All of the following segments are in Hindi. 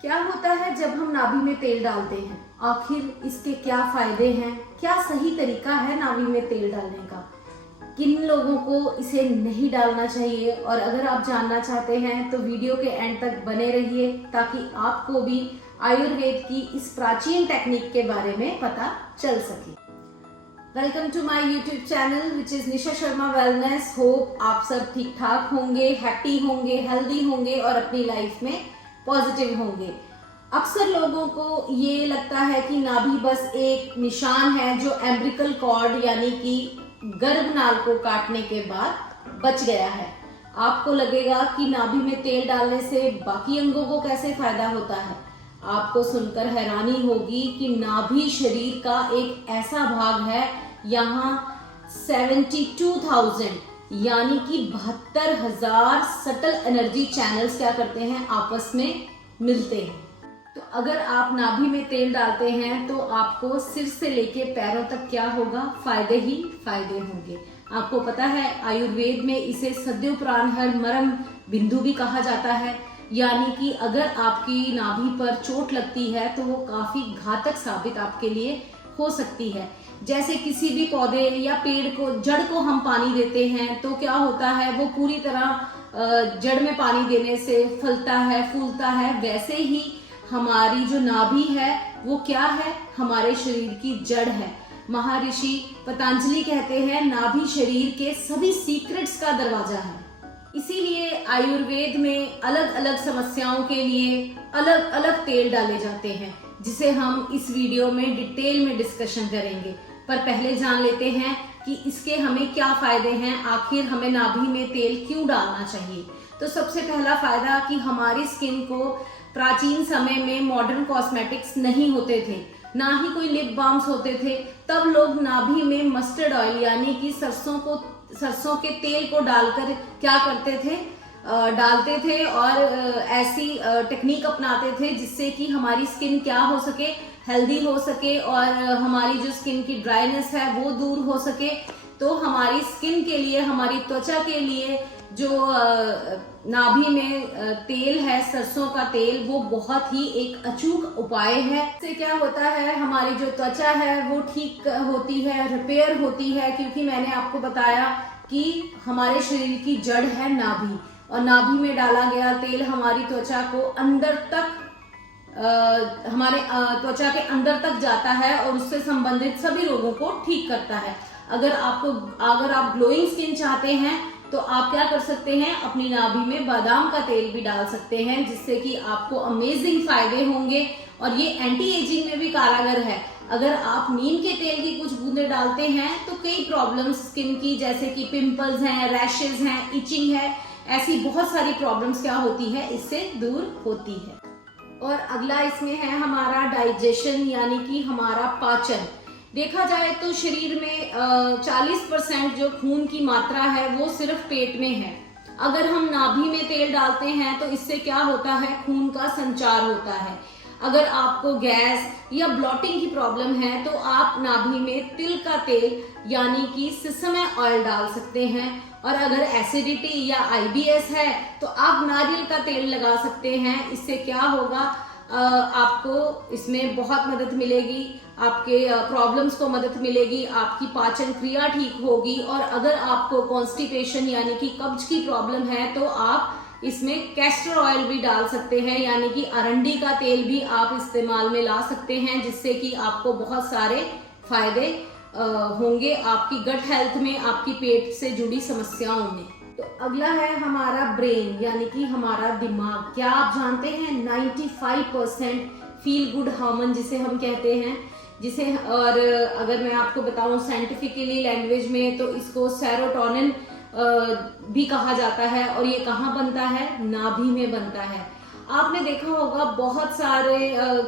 क्या होता है जब हम नाभि में तेल डालते हैं? आखिर इसके क्या फायदे हैं? क्या सही तरीका है नाभि में तेल डालने का? किन लोगों को इसे नहीं डालना चाहिए? और अगर आप जानना चाहते हैं तो वीडियो के एंड तक बने रहिए ताकि आपको भी आयुर्वेद की इस प्राचीन टेक्निक के बारे में पता चल सके। Welcome to my YouTube channel which is Nisha Sharma wellness. Hope आप सब ठीक ठाक होंगे, हैप्पी होंगे, हेल्दी होंगे और अपनी लाइफ में पॉजिटिव होंगे। अक्सर लोगों को ये लगता है कि नाभि बस एक निशान है जो एम्ब्रिकल कॉर्ड यानी कि गर्भनाल को काटने के बाद बच गया है। आपको लगेगा कि नाभि में तेल डालने से बाकी अंगों को कैसे फायदा होता है। आपको सुनकर हैरानी होगी कि नाभि शरीर का एक ऐसा भाग है, यहाँ 72,000 यानी कि 72,000 सटल एनर्जी चैनल्स क्या करते हैं, आपस में मिलते हैं। तो अगर आप नाभि में तेल डालते हैं तो आपको सिर से लेके पैरों तक क्या होगा, फायदे ही फायदे होंगे। आपको पता है आयुर्वेद में इसे सद्योप्राणहर मरम बिंदु भी कहा जाता है, यानी कि अगर आपकी नाभि पर चोट लगती है तो वो काफी घातक साबित आपके लिए हो सकती है। जैसे किसी भी पौधे या पेड़ को जड़ को हम पानी देते हैं तो क्या होता है, वो पूरी तरह जड़ में पानी देने से फलता है, फूलता है। वैसे ही हमारी जो नाभि है वो क्या है, हमारे शरीर की जड़ है। महर्षि पतंजलि कहते हैं नाभि शरीर के सभी सीक्रेट्स का दरवाजा है। इसीलिए आयुर्वेद में अलग अलग समस्याओं के लिए अलग अलग तेल डाले जाते हैं, जिसे हम इस वीडियो में डिटेल में डिस्कशन करेंगे। पर पहले जान लेते हैं कि इसके हमें क्या फायदे हैं, आखिर हमें नाभि में तेल क्यों डालना चाहिए। तो सबसे पहला फायदा कि हमारी स्किन को प्राचीन समय में मॉडर्न कॉस्मेटिक्स नहीं होते थे, ना ही कोई लिप बाम्स होते थे। तब लोग नाभि में मस्टर्ड ऑयल यानी कि सरसों के तेल को डालकर क्या करते थे, डालते थे और ऐसी टेक्निक अपनाते थे जिससे कि हमारी स्किन क्या हो सके, हेल्दी हो सके और हमारी जो स्किन की ड्राइनेस है वो दूर हो सके। तो हमारी स्किन के लिए, हमारी त्वचा के लिए जो नाभि में तेल है, सरसों का तेल, वो बहुत ही एक अचूक उपाय है। इससे क्या होता है, हमारी जो त्वचा है वो ठीक होती है, रिपेयर होती है। क्योंकि मैंने आपको बताया कि हमारे शरीर की जड़ है नाभि, और नाभि में डाला गया तेल हमारी त्वचा को अंदर तक हमारे त्वचा के अंदर तक जाता है और उससे संबंधित सभी रोगों को ठीक करता है। अगर आप ग्लोइंग स्किन चाहते हैं तो आप क्या कर सकते हैं, अपनी नाभि में बादाम का तेल भी डाल सकते हैं, जिससे कि आपको अमेजिंग फायदे होंगे। और ये एंटी एजिंग में भी कारगर है। अगर आप नीम के तेल की कुछ बूंदे डालते हैं तो कई प्रॉब्लम्स स्किन की, जैसे कि पिंपल्स हैं, रैशेज हैं, इचिंग है, ऐसी बहुत सारी प्रॉब्लम्स क्या होती है, इससे दूर होती है। और अगला इसमें है हमारा डाइजेशन यानी कि हमारा पाचन। देखा जाए तो शरीर में 40% जो खून की मात्रा है वो सिर्फ पेट में है। अगर हम नाभि में तेल डालते हैं तो इससे क्या होता है, खून का संचार होता है। अगर आपको गैस या ब्लॉटिंग की प्रॉब्लम है तो आप नाभि में तिल का तेल यानी कि सिसम ऑयल डाल सकते हैं। और अगर एसिडिटी या IBS है तो आप नारियल का तेल लगा सकते हैं। इससे क्या होगा, आपको इसमें बहुत मदद मिलेगी, आपके प्रॉब्लम्स को मदद मिलेगी, आपकी पाचन क्रिया ठीक होगी। और अगर आपको कॉन्स्टिपेशन यानी कि कब्ज की प्रॉब्लम है तो आप इसमें कैस्टर ऑयल भी डाल सकते हैं, यानी कि अरंडी का तेल भी आप इस्तेमाल में ला सकते हैं, जिससे कि आपको बहुत सारे फायदे होंगे आपकी गट हेल्थ में, आपकी पेट से जुड़ी समस्याओं में। तो अगला है हमारा ब्रेन यानी कि हमारा दिमाग। क्या आप जानते हैं 95% फील गुड हार्मोन जिसे हम कहते हैं, जिसे, और अगर मैं आपको बताऊं साइंटिफिकली लैंग्वेज में तो इसको सेरोटोनिन भी कहा जाता है। और ये कहाँ बनता है, नाभि में बनता है। आपने देखा होगा बहुत सारे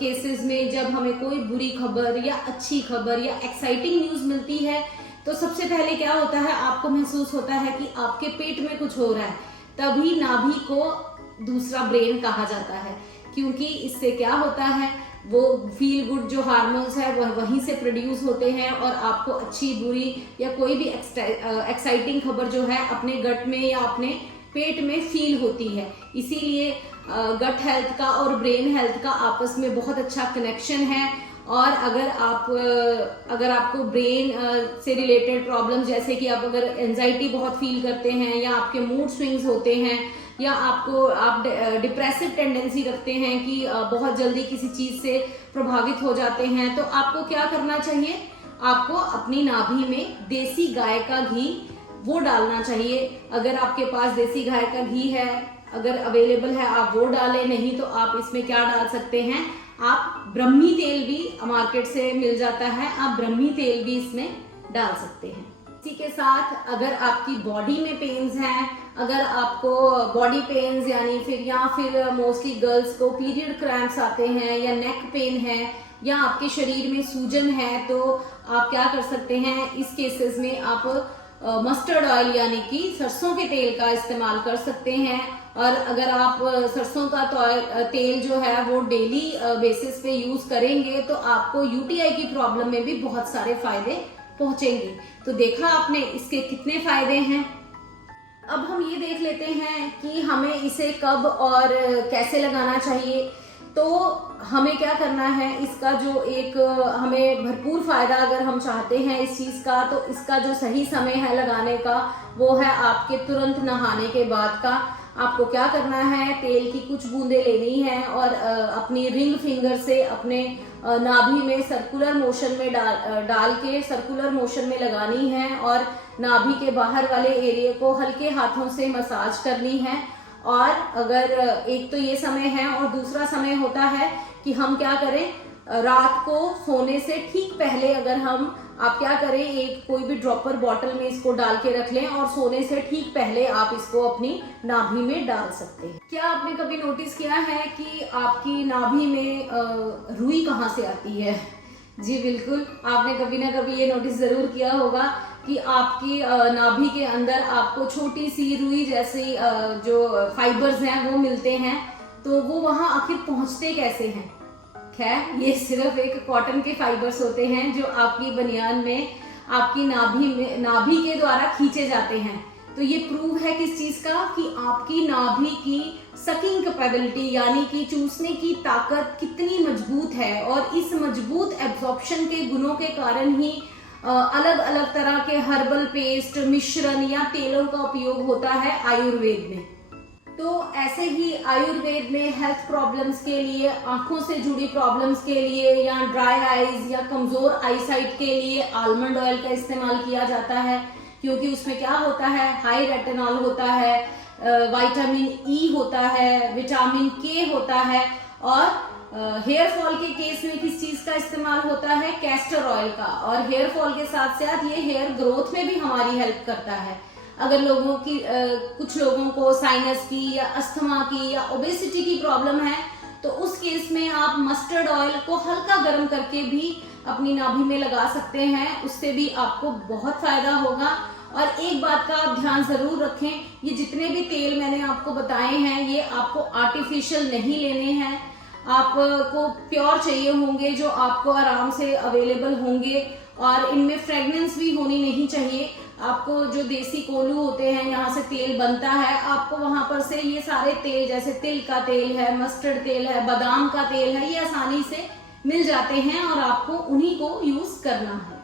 केसेस में जब हमें कोई बुरी खबर या अच्छी खबर या एक्साइटिंग न्यूज मिलती है तो सबसे पहले क्या होता है, आपको महसूस होता है कि आपके पेट में कुछ हो रहा है। तभी नाभि को दूसरा ब्रेन कहा जाता है, क्योंकि इससे क्या होता है, वो फील गुड जो हार्मोन्स है वह वहीं से प्रोड्यूस होते हैं और आपको अच्छी बुरी या कोई भी एक्साइटिंग खबर जो है अपने गट में या अपने पेट में फील होती है। इसीलिए गट हेल्थ का और ब्रेन हेल्थ का आपस में बहुत अच्छा कनेक्शन है। और अगर आपको ब्रेन से रिलेटेड प्रॉब्लम, जैसे कि आप अगर एंजाइटी बहुत फील करते हैं या आपके मूड स्विंग्स होते हैं या आप डिप्रेसिव टेंडेंसी रखते हैं कि बहुत जल्दी किसी चीज से प्रभावित हो जाते हैं, तो आपको क्या करना चाहिए? आपको अपनी नाभि में देसी गाय का घी वो डालना चाहिए। अगर आपके पास देसी गाय का घी है, अगर अवेलेबल है, आप वो डालें। नहीं तो आप इसमें क्या डाल सकते हैं, आप ब्रह्मी तेल भी मार्केट से मिल जाता है, आप ब्रह्मी तेल भी इसमें डाल सकते हैं। इसी के साथ अगर आपकी बॉडी में पेन्स हैं, अगर आपको बॉडी पेन्स यानी फिर मोस्टली गर्ल्स को पीरियड क्रैम्प्स आते हैं या नेक पेन है या आपके शरीर में सूजन है, तो आप क्या कर सकते हैं, इस केसेस में आप मस्टर्ड ऑयल यानी कि सरसों के तेल का इस्तेमाल कर सकते हैं। और अगर आप सरसों का तेल जो है वो डेली बेसिस पे यूज करेंगे तो आपको यूटीआई की प्रॉब्लम में भी बहुत सारे फायदे पहुंचेंगे। तो देखा आपने इसके कितने फायदे हैं। अब हम ये देख लेते हैं कि हमें इसे कब और कैसे लगाना चाहिए। तो हमें क्या करना है, इसका जो एक हमें भरपूर फायदा अगर हम चाहते हैं इस चीज का, तो इसका जो सही समय है लगाने का वो है आपके तुरंत नहाने के बाद का। आपको क्या करना है, तेल की कुछ बूंदें लेनी है और अपनी रिंग फिंगर से अपने नाभि में सर्कुलर मोशन में डाल के सर्कुलर मोशन में लगानी है और नाभि के बाहर वाले एरिया को हल्के हाथों से मसाज करनी है। और अगर एक तो ये समय है और दूसरा समय होता है कि हम क्या करें, रात को सोने से ठीक पहले आप क्या करें, एक कोई भी ड्रॉपर बॉटल में इसको डाल के रख लें और सोने से ठीक पहले आप इसको अपनी नाभि में डाल सकते हैं। क्या आपने कभी नोटिस किया है कि आपकी नाभि में रुई कहाँ से आती है? जी बिल्कुल, आपने कभी ना कभी ये नोटिस जरूर किया होगा कि आपकी नाभि के अंदर आपको छोटी सी रुई जैसी जो फाइबर्स हैं वो मिलते हैं। तो वो वहां आखिर पहुंचते कैसे हैं? खैर, ये सिर्फ एक कॉटन के फाइबर्स होते हैं जो आपकी बनियान में आपकी नाभि के द्वारा खींचे जाते हैं। तो ये प्रूव है किस चीज का, कि आपकी नाभि की सकिंग कैपेबिलिटी यानी कि चूसने की ताकत कितनी मजबूत है। और इस मजबूत एब्जॉर्प्शन के गुणों के कारण ही अलग अलग तरह के हर्बल पेस्ट, मिश्रण या तेलों का उपयोग होता है आयुर्वेद में। तो ऐसे ही आयुर्वेद में हेल्थ प्रॉब्लम्स के लिए, आंखों से जुड़ी प्रॉब्लम्स के लिए या ड्राई आईज या कमजोर आईसाइट के लिए आलमंड ऑयल का इस्तेमाल किया जाता है, क्योंकि उसमें क्या होता है, हाई रेटिनॉल होता है, विटामिन ई होता है, विटामिन के होता है। और हेयर फॉल के केस में किस चीज का इस्तेमाल होता है, कैस्टर ऑयल का। और हेयर फॉल के साथ साथ ये हेयर ग्रोथ में भी हमारी हेल्प करता है। अगर कुछ लोगों को साइनस की या अस्थमा की या ओबेसिटी की प्रॉब्लम है, तो उस केस में आप मस्टर्ड ऑयल को हल्का गर्म करके भी अपनी नाभि में लगा सकते हैं, उससे भी आपको बहुत फायदा होगा। और एक बात का आप ध्यान जरूर रखें, ये जितने भी तेल मैंने आपको बताए हैं ये आपको आर्टिफिशियल नहीं लेने हैं, आपको प्योर चाहिए होंगे जो आपको आराम से अवेलेबल होंगे। और इनमें फ्रेग्रेंस भी होनी नहीं चाहिए। आपको जो देसी कोल्हू होते हैं, यहाँ से तेल बनता है, आपको वहां पर से ये सारे तेल, जैसे तिल का तेल है, मस्टर्ड तेल है, बादाम का तेल है, ये आसानी से मिल जाते हैं और आपको उन्हीं को यूज करना है।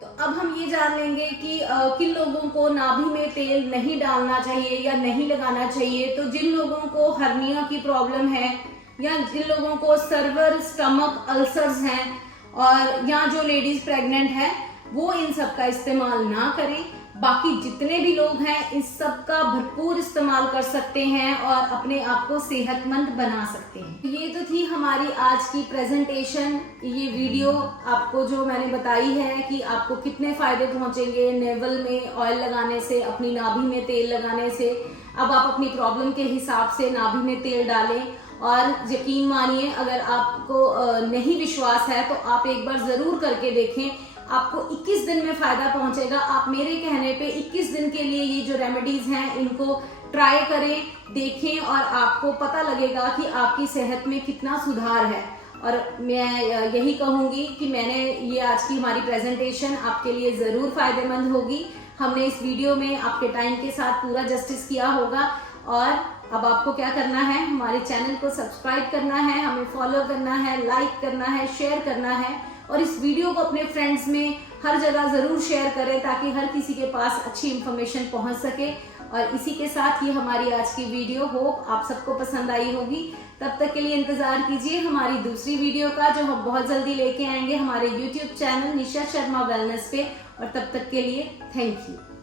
तो अब हम ये जान लेंगे कि किन लोगों को नाभि में तेल नहीं डालना चाहिए या नहीं लगाना चाहिए। तो जिन लोगों को हर्निया की प्रॉब्लम है या जिन लोगों को सर्वर स्टमक अल्सर्स हैं और या जो लेडीज प्रेग्नेंट है, वो इन सब का इस्तेमाल ना करें। बाकी जितने भी लोग हैं इस सब का भरपूर इस्तेमाल कर सकते हैं और अपने आप को सेहतमंद बना सकते हैं। ये तो थी हमारी आज की प्रेजेंटेशन। ये वीडियो आपको जो मैंने बताई है कि आपको कितने फायदे पहुंचेंगे नेवल में ऑयल लगाने से, अपनी नाभि में तेल लगाने से। अब आप अपनी प्रॉब्लम के हिसाब से नाभि में तेल डालें और यकीन मानिए, अगर आपको नहीं विश्वास है तो आप एक बार जरूर करके देखें, आपको 21 दिन में फायदा पहुंचेगा। आप मेरे कहने पे 21 दिन के लिए ये जो रेमेडीज हैं इनको ट्राई करें, देखें और आपको पता लगेगा कि आपकी सेहत में कितना सुधार है। और मैं यही कहूंगी कि मैंने ये आज की हमारी प्रेजेंटेशन आपके लिए जरूर फायदेमंद होगी। हमने इस वीडियो में आपके टाइम के साथ पूरा जस्टिस किया होगा और अब आपको क्या करना है, हमारे चैनल को सब्सक्राइब करना है, हमें फॉलो करना है, लाइक करना है, शेयर करना है और इस वीडियो को अपने फ्रेंड्स में हर जगह जरूर शेयर करें ताकि हर किसी के पास अच्छी इंफॉर्मेशन पहुंच सके। और इसी के साथ ये हमारी आज की वीडियो होप आप सबको पसंद आई होगी। तब तक के लिए इंतजार कीजिए हमारी दूसरी वीडियो का, जो हम बहुत जल्दी लेके आएंगे हमारे YouTube चैनल निशा शर्मा वेलनेस पे। और तब तक के लिए थैंक यू।